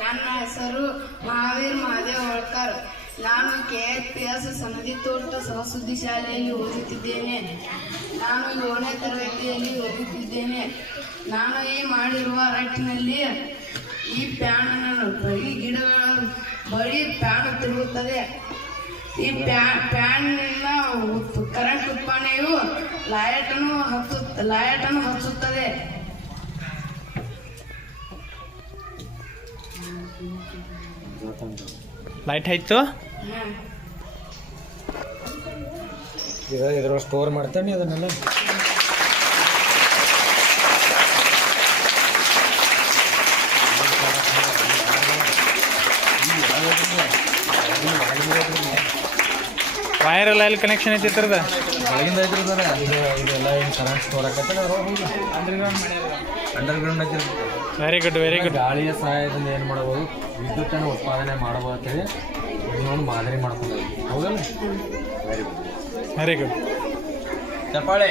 ನನ್ನ ಹೆಸರು ಮಹಾವೀರ್ ಮಹಾದೇವ್ ಹೋಳ್ಕರ್. ನಾನು KFPS ಸನದಿ ತೋಟ ಸಹಸುದ್ದಿ ಶಾಲೆಯಲ್ಲಿ ಓದುತ್ತಿದ್ದೇನೆ. ನಾನು 7ನೇ ತರಗತಿಯಲ್ಲಿ ಓದುತ್ತಿದ್ದೇನೆ. ನಾನು ಈ ಮಾಡಿರುವ ರಟ್ಟಿನಲ್ಲಿ ಈ ಪ್ಯಾನ್ ಬರೀ ಪ್ಯಾನ್ ತಿರುಗುತ್ತದೆ. ಈ ಪ್ಯಾನ್ನ ಕರೆಂಟ್ ಉತ್ಪನ್ನವು ಲೈಟನ್ನು ಹಚ್ಚುತ್ತದೆ. ಲೈಟ್ ಆಯ್ತು. ಇದ್ರ ಸ್ಟೋರ್ ಮಾಡ್ತೇನೆ ಅದನ್ನೆಲ್ಲ. ವೈರ್ ಎಲ್ಲ ಎಲ್ಲಿ ಕನೆಕ್ಷನ್ ಐತಿ ಇದ್ರದ ಒಳಗಿಂದ ಐತಿರ್ತಾರೆ. ಇದೆಲ್ಲ ಏನು ಕರೆಂಟ್ ಸ್ಟೋರ್ ಆಗತ್ತೆ ಅಂಡರ್ಗ್ರೌಂಡ್ ಐತಿ. Very good very good. ಗಾಳಿಯ ಸಹಾಯದಿಂದ ಏನು ಮಾಡ್ಬೋದು, ವಿದ್ಯುತ್ತನ್ನು ಉತ್ಪಾದನೆ ಮಾಡ್ಬೋದು ಅಂತೇಳಿ ಇದನ್ನೊಂದು ಮಾದರಿ ಮಾಡ್ಕೊಂಡು. ಹೌದಲ್ಲ? Very good very good. ಚಪ್ಪಾಳೆ.